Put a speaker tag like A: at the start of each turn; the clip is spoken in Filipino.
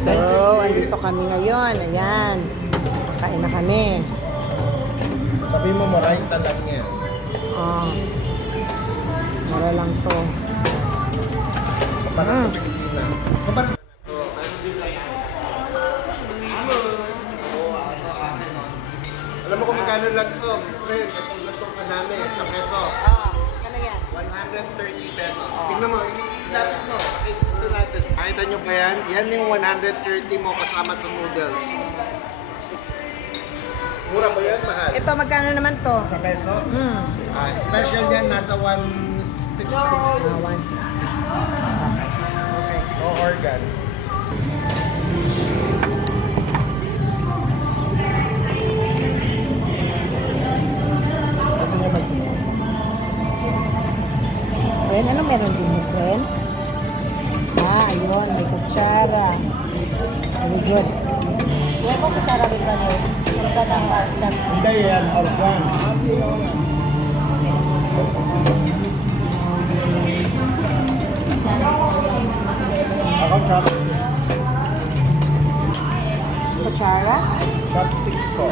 A: So, andito kami ngayon. Ayan. Kain na kami.
B: Sabi mo, maraming talag niya.
A: Oh. Mura lang to.
B: Kapara
A: Mm.
B: Kapara Alam mo kung magkano lang to, friend, itong latong ka namin sa peso.
A: Ah, ano yan?
B: 130 pesos. Tingnan mo, ilapit mo. Nyo ba yan? Yan yung 130 mo kasama itong noodles. Mura ba yan? Mahal?
A: Ito, magkano naman to?
B: Sa peso?
A: Hmm.
B: Ah, special yan, nasa 160.
A: Ah, 160. Okay.
B: No organ.
A: Ren, ano meron din mo, Ren? Ayun. May kutsara. Very good. Yan mo kutsara rin ba niyo? Punta ng market.
B: Hindi yan, organ. Ako.
A: Kutsara?
B: Chopsticks ko.